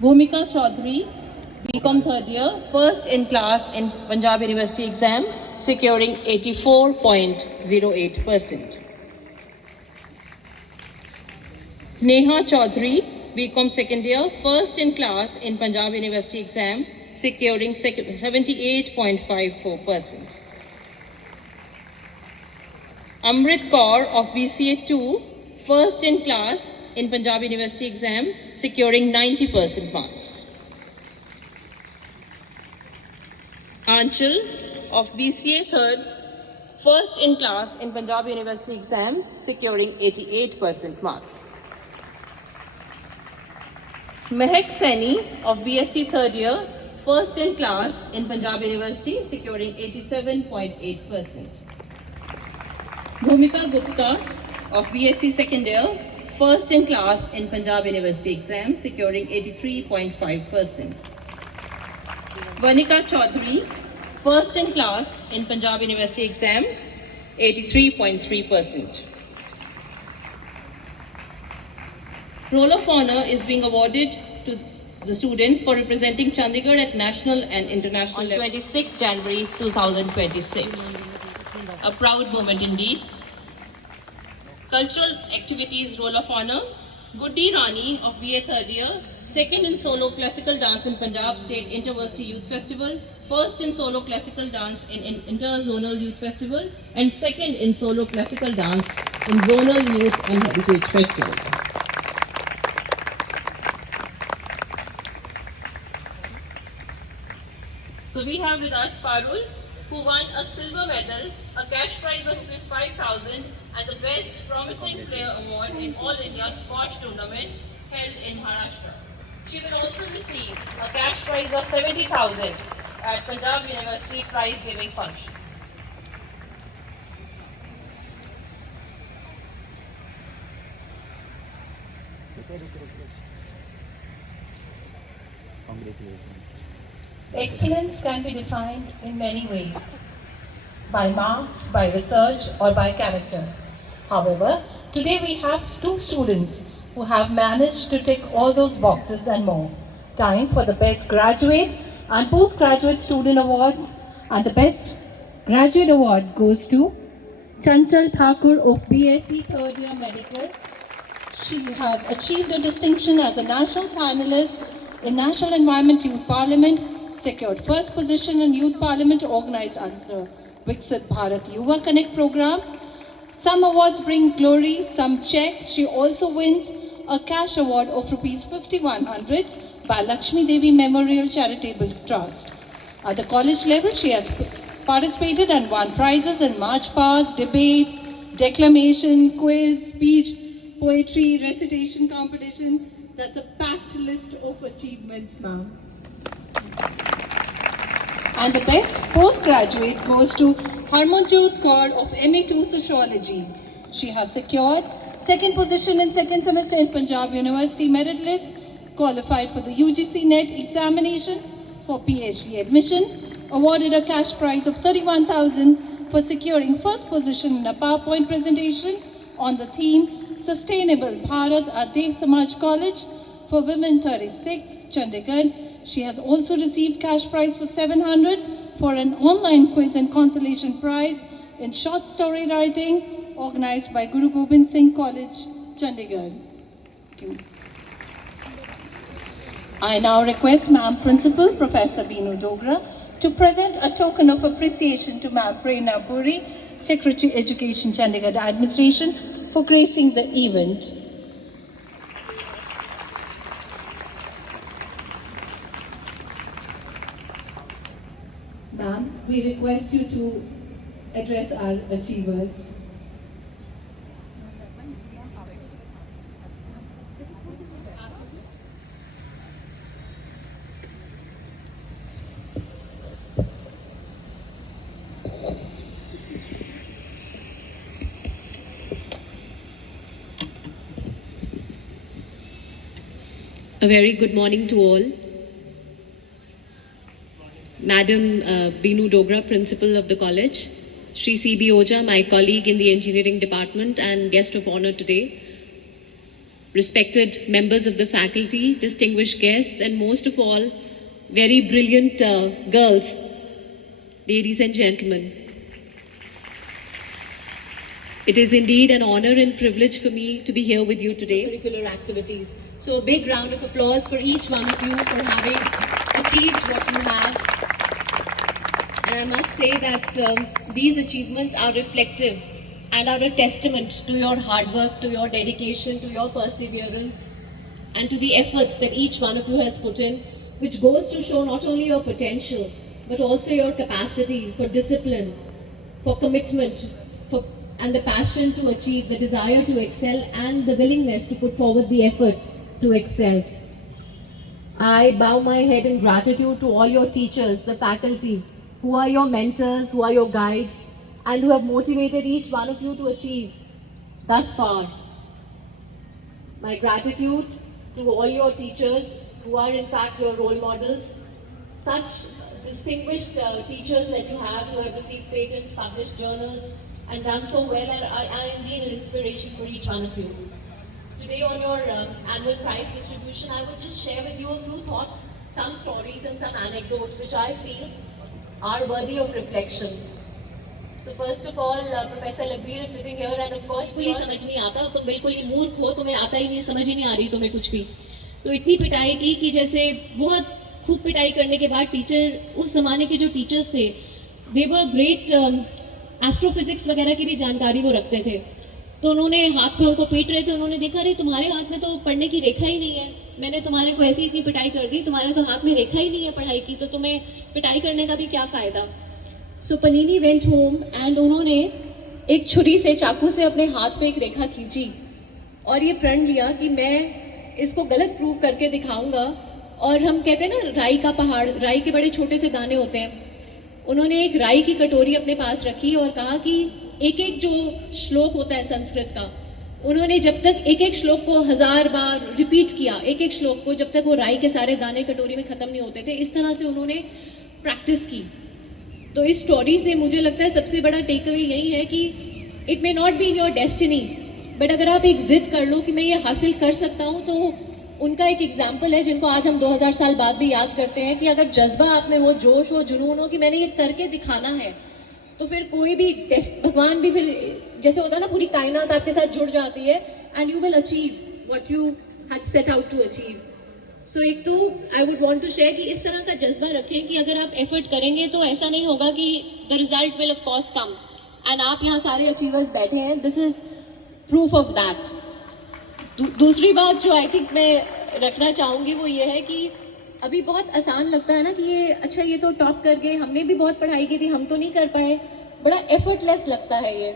Bhumika Chaudhary, BCom third year, first in class in Punjab University exam, securing 84.08%. Neha Chaudhary, BCom second year, first in class in Punjab University exam, securing 78.54%. Amrit Kaur of BCA 2, first in class in Punjab University exam, securing 90% marks. Anchal of BCA 3rd, first in class in Punjab University exam, securing 88% marks. Mehak Saini of BSc 3rd year, first in class in Punjab University, securing 87.8%. Bhumika Gupta of BSc 2nd year, first in class in Punjab University exam, securing 83.5%. Vanika Chaudhary, first in class in Punjab University exam, 83.3%. Roll of Honor is being awarded to the students for representing Chandigarh at national and international level on 26 January 2026. A proud moment indeed. Cultural activities Roll of Honor. Guddi Rani of BA 3rd year, second in solo classical dance in Punjab State Interversity Youth Festival, first in solo classical dance in Interzonal Youth Festival, and second in solo classical dance in Zonal Youth and Heritage Festival. So we have with us Parul, who won a silver medal, a cash prize of ₹5,000 and the Best Promising Player Award in All India Squash Tournament held in Maharashtra. She will also receive a cash prize of 70,000 at Punjab University prize giving function. Excellence can be defined in many ways, by marks, by research, or by character. However, today we have two students who have managed to tick all those boxes and more. Time for the Best Graduate and Postgraduate Student Awards, and the Best Graduate Award goes to Chanchal Thakur of BSc 3rd year Medical. She has achieved a distinction as a national finalist in National Environment Youth Parliament, secured first position in Youth Parliament organized under Viksit Bharat Yuva Connect program. Some awards bring glory, some check. She also wins a cash award of ₹5,100 by Lakshmi Devi Memorial Charitable Trust. At the college level, she has participated and won prizes in march past, debates, declamation, quiz, speech, poetry, recitation competition. That's a packed list of achievements, ma'am. And the Best Postgraduate goes to Harmanjot Kaur of MA2 Sociology. She has secured second position in second semester in Punjab University merit list, qualified for the UGC NET examination for PhD admission, awarded a cash prize of 31,000 for securing first position in a PowerPoint presentation on the theme Sustainable Bharat at Dev Samaj College for Women 36, Chandigarh. She has also received cash prize for 700 for an online quiz and consolation prize in short story writing organized by Guru Gobind Singh College, Chandigarh. Thank you. I now request Ma'am Principal Professor Beenu Dogra to present a token of appreciation to Ma'am Prerna Puri, Secretary Education, Chandigarh Administration, for gracing the event. Ma'am, we request you to address our achievers. A very good morning to all. Madam Beenu Dogra, Principal of the College, Shri C.B. Oja, my colleague in the Engineering Department and guest of honor today, respected members of the faculty, distinguished guests, and most of all, very brilliant girls, ladies and gentlemen. It is indeed an honor and privilege for me to be here with you today. Curricular activities. So a big round of applause for each one of you for having achieved what you have. And I must say that these achievements are reflective and are a testament to your hard work, to your dedication, to your perseverance, and to the efforts that each one of you has put in, which goes to show not only your potential, but also your capacity for discipline, for commitment, and the passion to achieve, the desire to excel, and the willingness to put forward the effort to excel. I bow my head in gratitude to all your teachers, the faculty, who are your mentors, who are your guides, and who have motivated each one of you to achieve thus far. My gratitude to all your teachers, who are in fact your role models, such distinguished teachers that you have, who have received patents, published journals, and done so well, and are indeed an inspiration for each one of you. Today on your annual prize distribution, I would just share with you a few thoughts, some stories and some anecdotes which I feel are worthy of reflection. So first of all, Professor Lagbir is sitting here, and of course बिल्कुल ही समझ नहीं आता, तुम बिल्कुल ही मूर्ख हो, तुम्हें आता ही नहीं, समझ ही नहीं आ रही तुम्हें कुछ भी. तो इतनी पिटाई की कि जैसे बहुत खूब पिटाई करने के बाद टीचर, उस जमाने के जो टीचर्स थे, दे वर ग्रेट, एस्ट्रोफिजिक्स वगैरह की भी जानकारी वो रखते थे. तो उन्होंने हाथ पे उनको पीट रहे थे, उन्होंने देखा अरे तुम्हारे हाथ में तो पढ़ने की रेखा ही नहीं है, मैंने तुम्हारे को ऐसी इतनी पिटाई कर दी, तुम्हारे तो हाथ में रेखा ही नहीं है पढ़ाई की, तो तुम्हें पिटाई करने का भी क्या फायदा. सो पनीनी वेंट होम एंड उन्होंने एक छुरी से, चाकू से अपने हाथ पे एक रेखा खींची और ये प्रण लिया कि मैं इसको गलत प्रूव करके दिखाऊंगा. और हम कहते हैं ना राई का पहाड़, राई के बड़े छोटे से दाने होते हैं. उन्होंने एक राई की कटोरी अपने पास रखी और कहा कि एक एक जो श्लोक होता है संस्कृत का, उन्होंने जब तक एक एक श्लोक को 1000 बार रिपीट किया, एक एक श्लोक को, जब तक वो राई के सारे दाने कटोरी में ख़त्म नहीं होते थे. इस तरह से उन्होंने प्रैक्टिस की. तो इस स्टोरी से मुझे लगता है सबसे बड़ा टेक अवे यही है कि it may not be in your destiny, but अगर आप एक जिद कर लो कि मैं ये हासिल कर सकता हूँ, तो उनका एक एग्जाम्पल है जिनको आज हम 2000 साल बाद भी याद करते हैं कि अगर जज्बा आप में हो, जोश हो, जुनून हो कि मैंने ये करके दिखाना है, तो फिर कोई भी टेस्ट, भगवान भी फिर जैसे होता है ना, पूरी कायनात आपके साथ जुड़ जाती है and you will achieve what you had set out to achieve. So एक तो I would want to share कि इस तरह का जज्बा रखें कि अगर आप एफर्ट करेंगे तो ऐसा नहीं होगा कि the result will of course come. And आप यहाँ सारे अचीवर्स बैठे हैं, this is proof of that. दूसरी बात जो आई थिंक मैं रखना चाहूँगी वो ये है कि अभी बहुत आसान लगता है ना कि ये अच्छा, ये तो टॉप कर गए, हमने भी बहुत पढ़ाई की थी, हम तो नहीं कर पाए, बड़ा एफर्टलेस लगता है ये.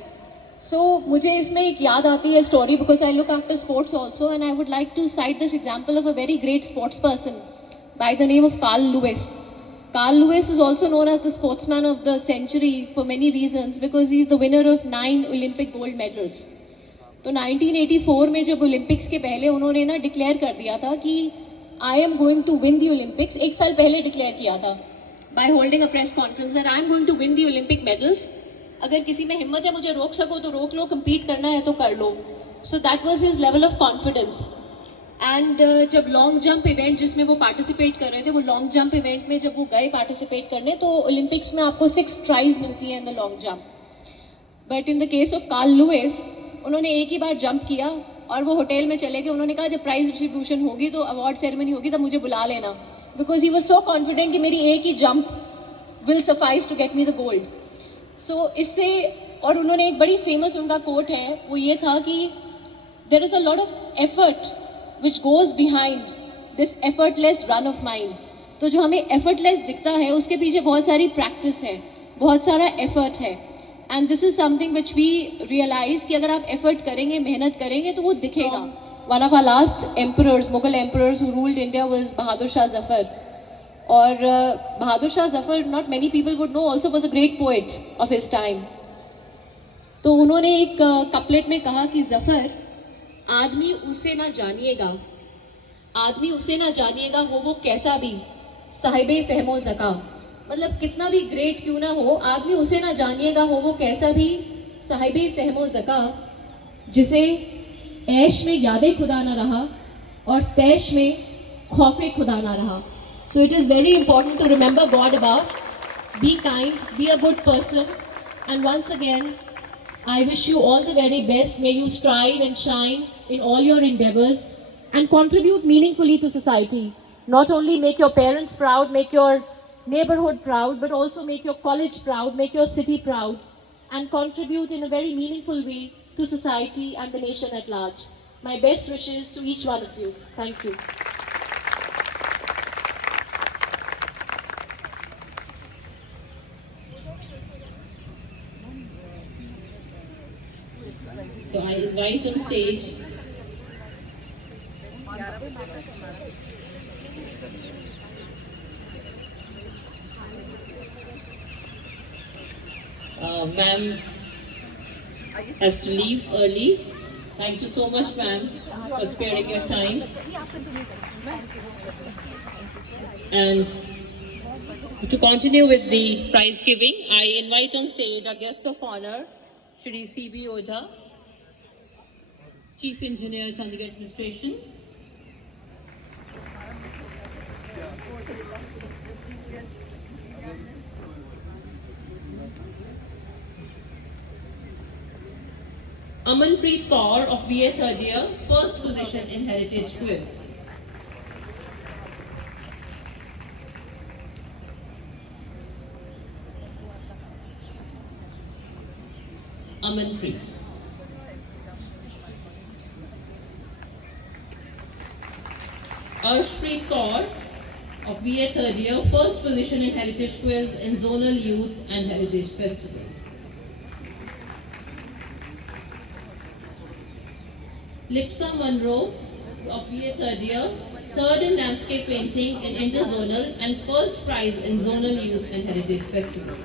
सो मुझे इसमें एक याद आती है story, because I look after sports also, and I would like to cite this example of a very great sports person by the name of Carl Lewis. Carl Lewis is also known as the sportsman of the century for many reasons, because he is the winner of 9 Olympic gold medals. तो 1984 में जब Olympics के पहले उन्होंने ना declare कर दिया था कि I am going to win the Olympics, एक साल पहले डिक्लेयर किया था by holding a press conference that I am going to win the Olympic medals. अगर किसी में हिम्मत है मुझे रोक सको तो रोक लो, कम्पीट करना है तो कर लो. So that was his level of confidence. And जब लॉन्ग जंप इवेंट जिसमें वो पार्टिसिपेट कर रहे थे, वो लॉन्ग जंप इवेंट में जब वो गए पार्टिसिपेट करने, तो ओलंपिक्स में आपको 6 ट्राइज मिलती है in the long jump. But in the case of Carl Lewis, उन्होंने एक ही बार जंप किया और वो होटल में चले गए. उन्होंने कहा जब प्राइज डिस्ट्रीब्यूशन होगी तो अवार्ड सेरेमनी होगी तब मुझे बुला लेना, because he was so confident कि मेरी एक ही jump will suffice to get me the gold. So इससे, और उन्होंने एक बड़ी फेमस उनका कोट है, वो ये था कि there is a lot of effort which goes behind this effortless run of mine. तो जो हमें effortless दिखता है उसके पीछे बहुत सारी practice है, बहुत सारा effort है. And this is something which we realize कि अगर आप effort करेंगे, मेहनत करेंगे तो वो दिखेगा. One of our last emperors, Mughal emperors who ruled India was Bahadur Shah Zafar. और Bahadur Shah Zafar, not many people would know, also was a great poet of his time. तो उन्होंने एक कपलेट में कहा कि जफर, आदमी उसे ना जानिएगा, आदमी उसे ना जानिएगा हो वो कैसा भी साहिबे फहमो ज़का. मतलब कितना भी ग्रेट क्यों ना हो, आदमी उसे ना जानिएगा हो वो कैसा भी साहिबे फहमो ज़का, जिसे ऐश में यादें खुदा ना रहा और तैश में खौफे खुदा ना रहा. So it is very important to remember God above, be kind, be a good person, and once again, I wish you all the very best. May you strive and shine in all your endeavors and contribute meaningfully to society. Not only make your parents proud, make your neighborhood proud, but also make your college proud, make your city proud, and contribute in a very meaningful way to society and the nation at large. My best wishes to each one of you. Thank you. So I invite on stage ma'am has to leave early. Thank you so much, ma'am, for sparing your time. And to continue with the prize giving, I invite on stage our guest of honor, Shri C.B. Ojha, Chief Engineer, Chandigarh Administration. Amanpreet Kaur of BA third year, first position in Heritage Quiz. Amanpreet. Arshpreet Kaur of BA third year, first position in Heritage Quiz in Zonal Youth and Heritage Festival. Lipsa Monroe of BA third year, third in landscape painting in interzonal and first prize in Zonal Youth and Heritage Festival.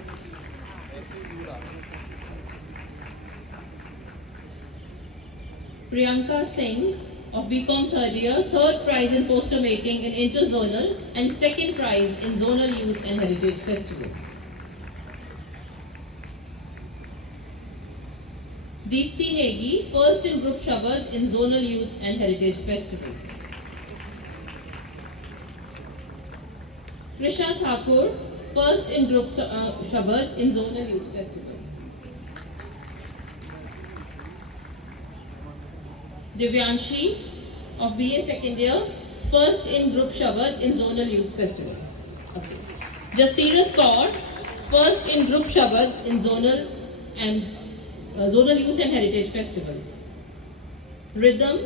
Priyanka Singh of BCom third year, third prize in poster making in interzonal and second prize in Zonal Youth and Heritage Festival. Deepthi Negi, first in group Shabad in Zonal Youth and Heritage Festival. Krisha Thakur, first in group Shabad in Zonal Youth Festival. Divyanshi of BA second year, first in group Shabad in Zonal Youth Festival. Jasirat Kaur, first in group Shabad in Zonal Youth and Heritage Festival. Rhythm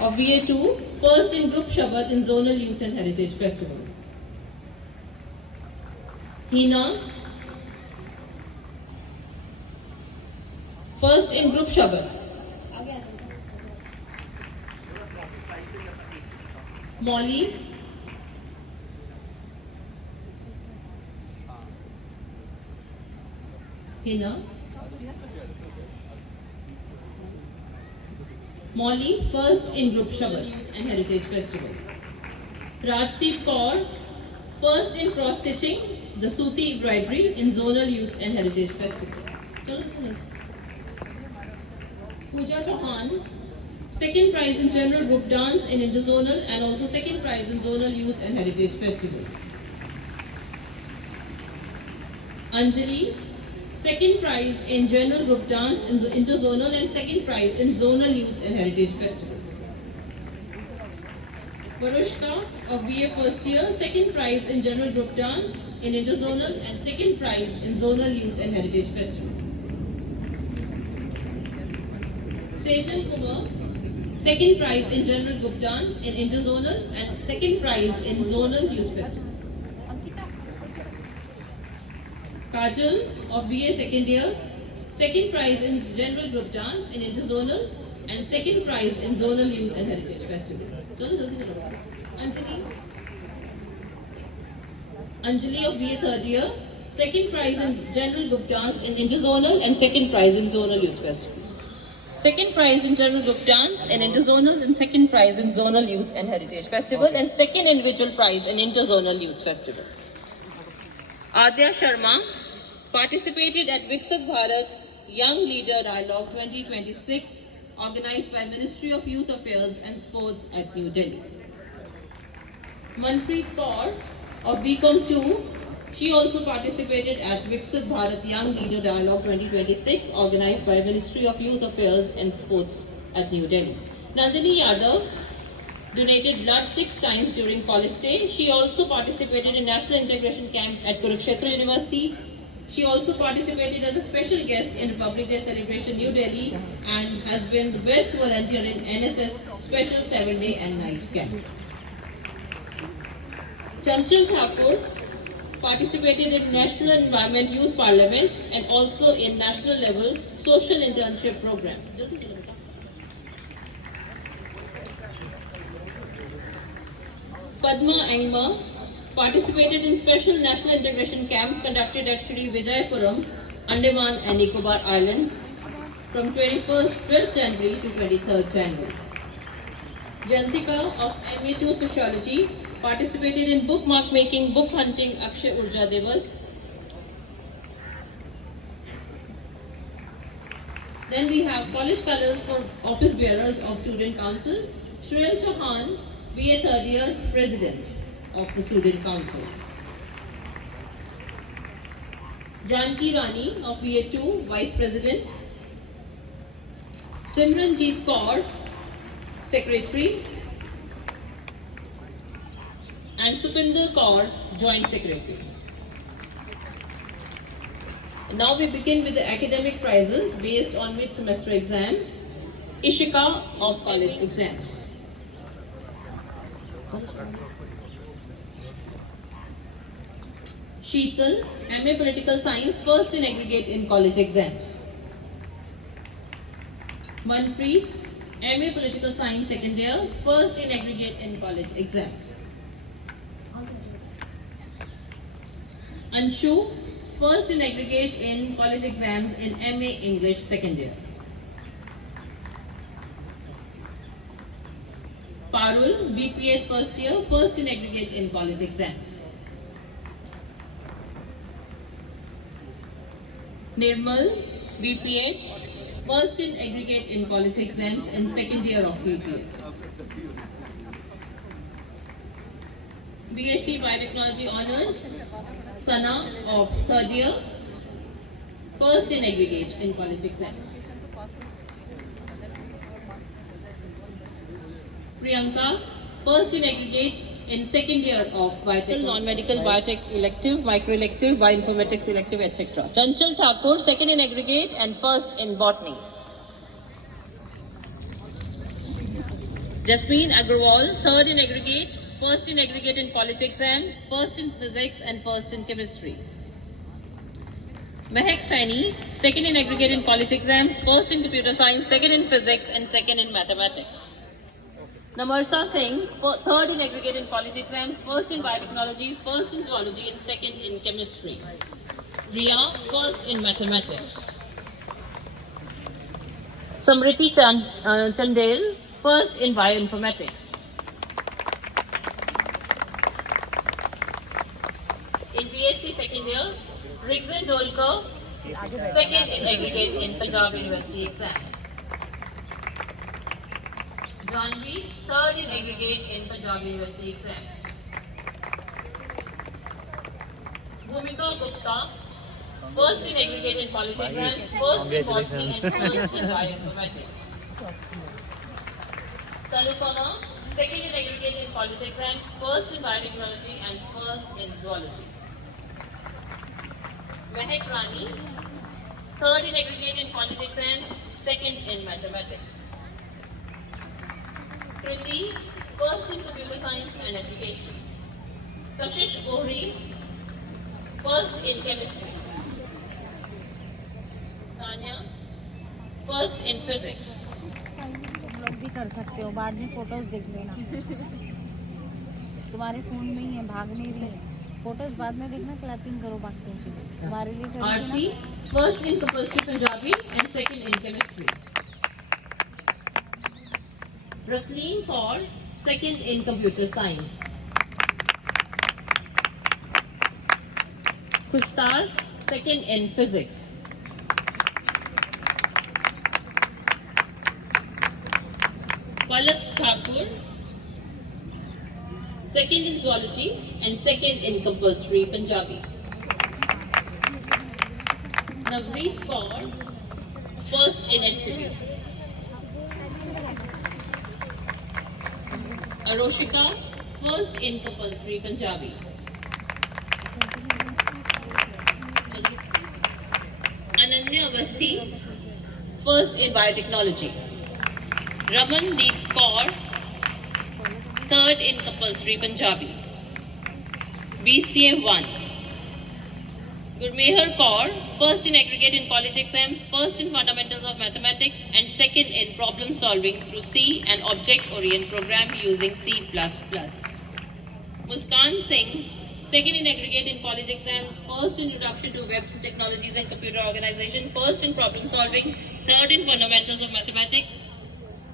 of BA2, first in group Shabad in Zonal Youth and Heritage Festival. Hina, first in group Shabad. Molly, Hina, Molly, first in group Shabad and Heritage Festival. Rajdeep Kaur, first in cross stitching, the Suti embroidery in Zonal Youth and Heritage Festival. Pooja Chauhan, second prize in general group dance in interzonal and also second prize in Zonal Youth and Heritage Festival. Anjali, second prize in general group dance in interzonal and second prize in Zonal Youth and Heritage Festival. Varushka of BA first year, second prize in general group dance in interzonal and second prize in Zonal Youth and Heritage Festival. Satan Kumar, second prize in general group dance in interzonal and second prize in Zonal Youth Festival. Kajal of BA second year, second prize in general group dance in interzonal and second prize in Zonal Youth and Heritage Festival. Anjali of BA third year, second prize in general group dance in interzonal and second prize in Zonal Youth Festival. Second prize in general group dance in interzonal and second prize in Zonal Youth and Heritage Festival and second individual prize in interzonal youth festival. Adya Sharma participated at Viksit Bharat Young Leader Dialogue 2026, organized by Ministry of Youth Affairs and Sports at New Delhi. Manpreet Kaur of BCom 2, she also participated at Viksit Bharat Young Leader Dialogue 2026, organized by Ministry of Youth Affairs and Sports at New Delhi. Nandini Yadav donated blood 6 times during college stay. She also participated in National Integration Camp at Kurukshetra University. She also participated as a special guest in Republic Day celebration New Delhi and has been the best volunteer in NSS Special 7-Day and Night Camp. Chanchal Thakur participated in National Environment Youth Parliament and also in national level social internship program. Padma Angma participated in special national integration camp conducted at Sri Vijayapuram, Andaman and Nicobar Islands from 12th January to 23rd January. Jantika of MA2 Sociology participated in bookmark making, book hunting, Akshay Urja Divas. Then we have college colors for office bearers of Student Council. Shreel Chauhan, BA 3rd year President of the Student Council. Janki Rani of BA 2 Vice President. Simranjeet Kaur, Secretary. And Supinder Kaur, Joint Secretary. And now we begin with the academic prizes based on mid-semester exams. Ishika of college exams. Sheetal, MA Political Science, first in aggregate in college exams. Manpreet, MA Political Science, second year, first in aggregate in college exams. Anshu, first in aggregate in college exams in MA English, second year. Parul, BPA first year, first in aggregate in college exams. Nirmal, BPA, first in aggregate in college exams in second year of BPA. BSc Biotechnology Honours, Sana of third year, first in aggregate in college exams. Priyanka, first in aggregate in second year of biotech, non-medical biotech elective, micro-elective, bioinformatics elective, etc. Chanchal Thakur, second in aggregate and first in botany. Jasmine Agarwal, third in aggregate, first in aggregate in college exams, first in physics and first in chemistry. Mehak Saini, second in aggregate in college exams, first in computer science, second in physics and second in mathematics. Namarta Singh, third in aggregate in college exams, first in biotechnology, first in zoology and second in chemistry. Riya, first in mathematics. Samriti Chandel, first in bioinformatics. In BSc second year, Rigzan Dolkar, second in aggregate in Punjab University exams. Janvi, third in aggregate in Punjab University exams. Bhumika Gupta, first in aggregate in college exams, first in botany and first in bioinformatics. Salupama, second in aggregate in college exams, first in biotechnology and first in zoology. Mehak Rani, third in aggregate in college exams, second in mathematics. Kriti, first in computer science and applications. Kashish Ohri, first in chemistry. Tanya, first in physics. Blog भी कर सकते हो, बाद में photos देख लेना। तुम्हारे phone में ही है, भाग नहीं रही है। फोटोज बाद में देखना, क्लैपिंग करो बाकी की। तुम्हारे लिए कर Aarti, first in compulsory Punjabi and second in chemistry. Rasleen Kaur, second in computer science. Kustas, second in physics. Palak Thakur, second in zoology and second in compulsory Punjabi. Navreet Kaur, first in HCP. Aroshika, first in compulsory Punjabi. Ananya Avasthi, first in biotechnology. Ramandeep Kaur, third in compulsory Punjabi. BCA 1. Gurmehar Kaur, first in aggregate in college exams, first in fundamentals of mathematics, and second in problem solving through C and object-oriented program using C++. Muskan Singh, second in aggregate in college exams, first in introduction to web technologies and computer organization, first in problem solving, third in fundamentals of mathematics,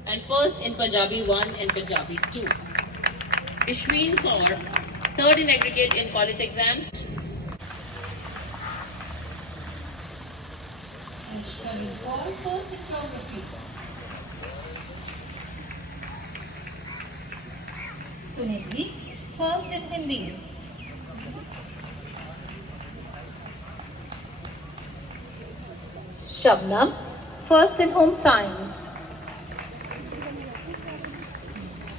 and first in Punjabi 1 and Punjabi 2. Ishween Kaur, third in aggregate in college exams. Ishwari Kaur, first in geography. Sunidhi, first in Hindi. Shabnam, first in home science.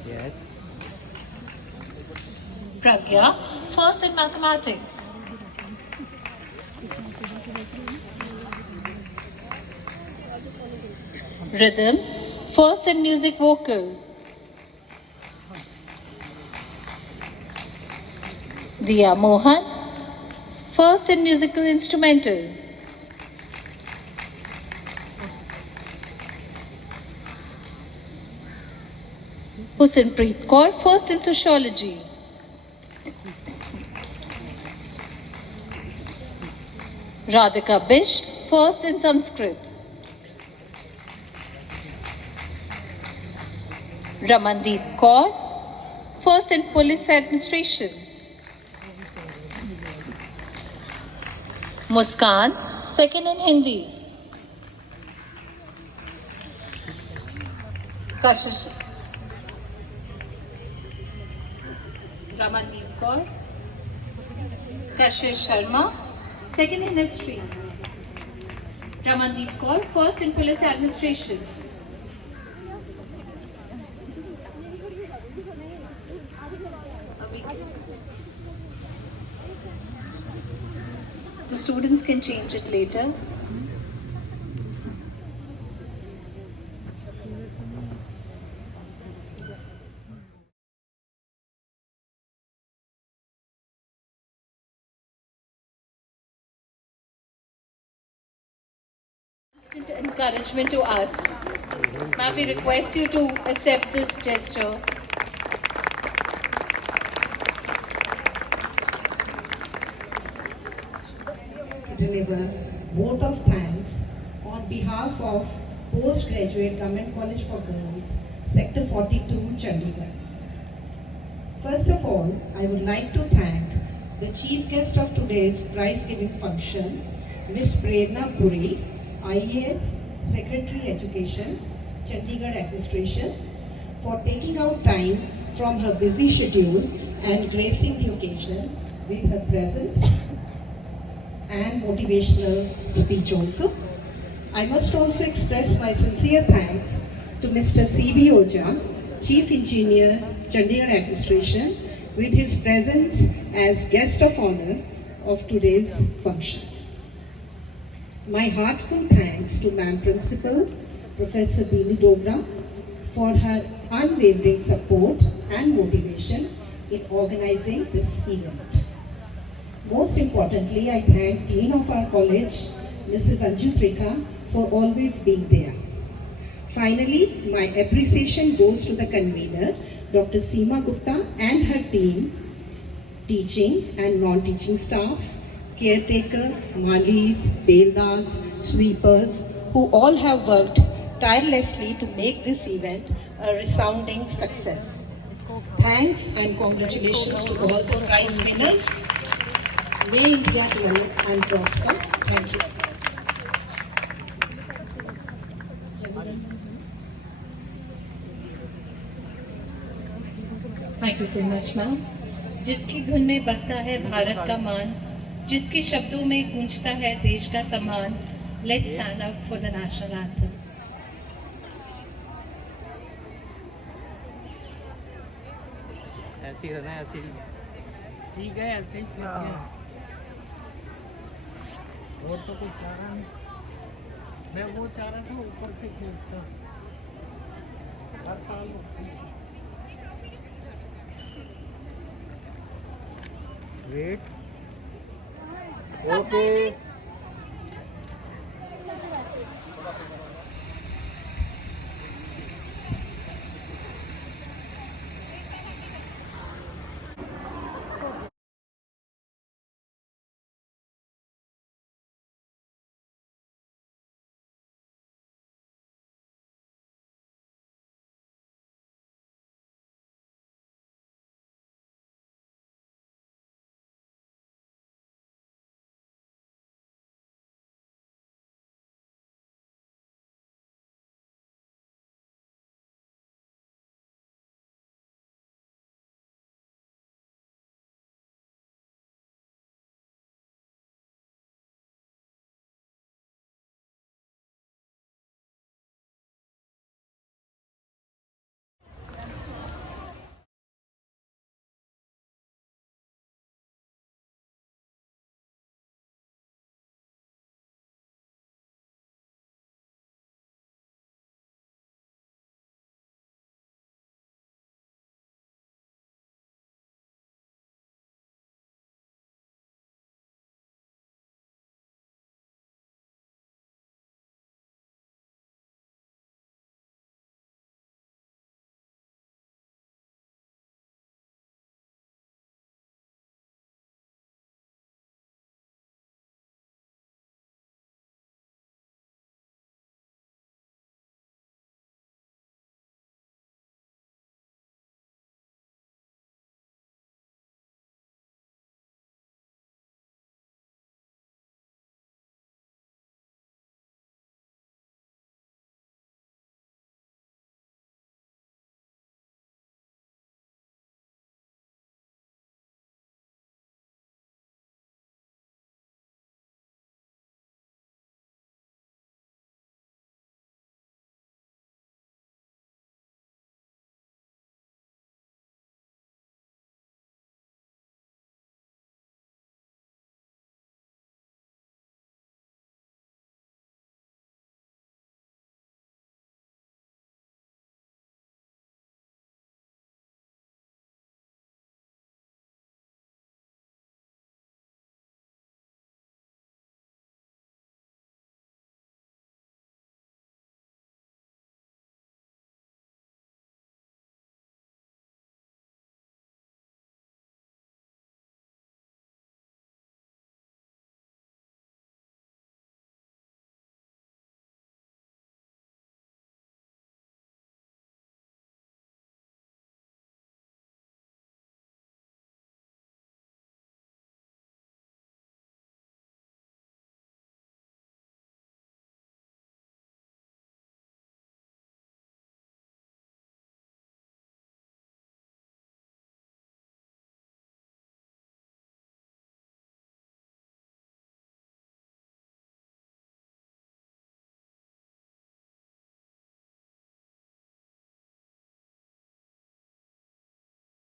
Yes. Pragya, first in mathematics. Rhythm, first in music vocal. Diya Mohan, first in musical instrumental. Husanpreet Kaur, first in sociology. Radhika Bisht, first in Sanskrit. Ramandeep Kaur, first in police administration. Muskan, second in Hindi. Kashish. Ramandeep Kaur. Kashish Sharma, second in history. Ramandeep Kaur, first in police administration. The students can change it later. Constant encouragement to us. Ma'am, we request you to accept this gesture. Deliver vote of thanks on behalf of Postgraduate Government College for Girls, Sector 42, Chandigarh. First of all, I would like to thank the chief guest of today's prize giving function, Ms. Prerna Puri, IAS, Secretary Education, Chandigarh Administration, for taking out time from her busy schedule and gracing the occasion with her presence and motivational speech also. I must also express my sincere thanks to Mr. C.B. Oja, Chief Engineer, Chandigarh Administration, with his presence as guest of honor of today's function. My heartfelt thanks to Ma'am Principal, Professor Beenu Dogra, for her unwavering support and motivation in organizing this event. Most importantly, I thank Dean of our college, Mrs. Anju Trika, for always being there. Finally, my appreciation goes to the convener, Dr. Seema Gupta and her team, teaching and non-teaching staff, caretaker, malis, beldas, sweepers, who all have worked tirelessly to make this event a resounding success. Thanks and congratulations to all the prize winners. May India develop and prosper. Thank you. Thank you so much ma'am. जिसकी धुन में बसता है भारत का मान, जिसके शब्दों में गूंजता है देश का सम्मान, let's stand up for the national anthem. ऐसे ही रहना है, ऐसे ही। ठीक है, ऐसे ही ठीक है। और तो कुछ चाह रहा नहीं। मैं वो चाह रहा था ऊपर से खींचता, हर साल होती है। वेट। ओके।